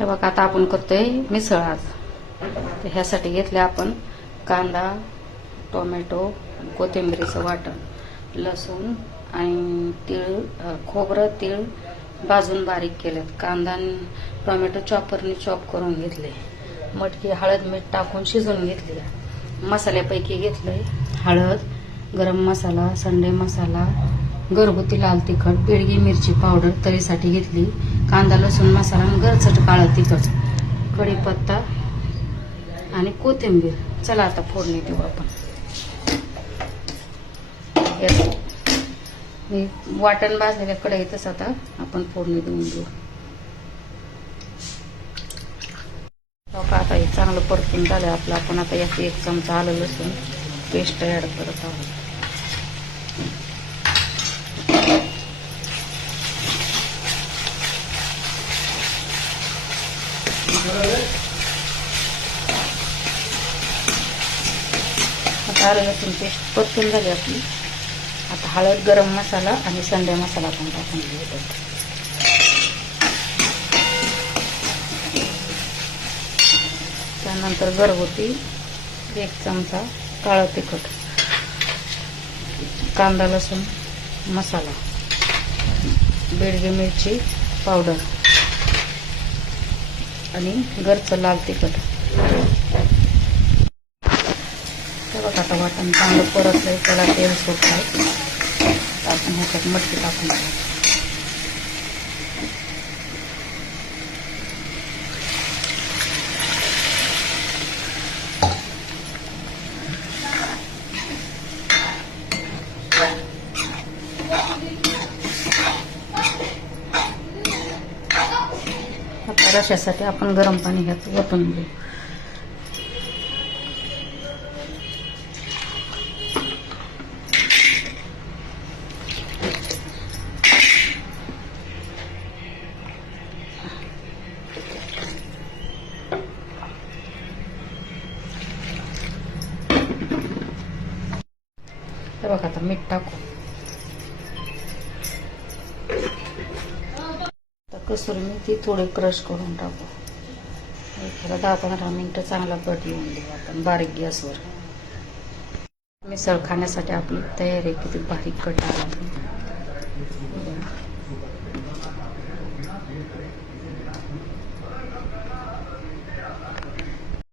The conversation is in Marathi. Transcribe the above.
हे बघा आता आपण करतोय मिसळ आज. तर ह्यासाठी घेतले आपण कांदा टोमॅटो कोथिंबीरीचं वाटण लसूण आणि तीळ खोबरं तीळ भाजून बारीक केलेत. कांदा टोमॅटो चॉपरने चॉप करून घेतले. मटकी हळद मीठ टाकून शिजवून घेतली. मसाल्यापैकी घेतले हळद गरम मसाला संडे मसाला घरगुती लाल तिखट बेडगी मिरची पावडर तळीसाठी घेतली. कांदा लसूण मसाला आणि गरचट काळं तिखट कढीपत्ता आणि कोथिंबीर. चला आता फोडणी देऊ आपण. मी वाटण भाजलेल्या कढईतच आता आपण फोडणी देऊन देऊ. हो का आता हे चांगलं परतून झालं आपलं. आपण आता यात एक चमचा आलं लसूण पेस्ट ॲड करत आहोत. आता आलं लसूण पेस्ट परतून झाली आपली. आता हळद गरम मसाला आणि संध्या मसाला पण टाकून घेतो त्यानंतर घरगुती एक चमचा काळं तिखट कांदा लसूण मसाला बेडगी मिरची पावडर. आणि घरचं लाल तिखट. हे बघा आता वाटण चांगलं परतलंय त्याला तेल सुटलंय आता आपण ह्याच्यात मटकी टाकून. रशासाठी आपण गरम पाणी घ्यात ओतून घेऊ. बघा आता मीठ टाकू. कसुरी मेथी थोडी क्रश करून टाकू. एखादा दहा पंधरा मिनटं चांगला कट येऊन देऊ आपण बारीक गॅसवर. मिसळ खाण्यासाठी आपली तयारी किती बारीक कट आला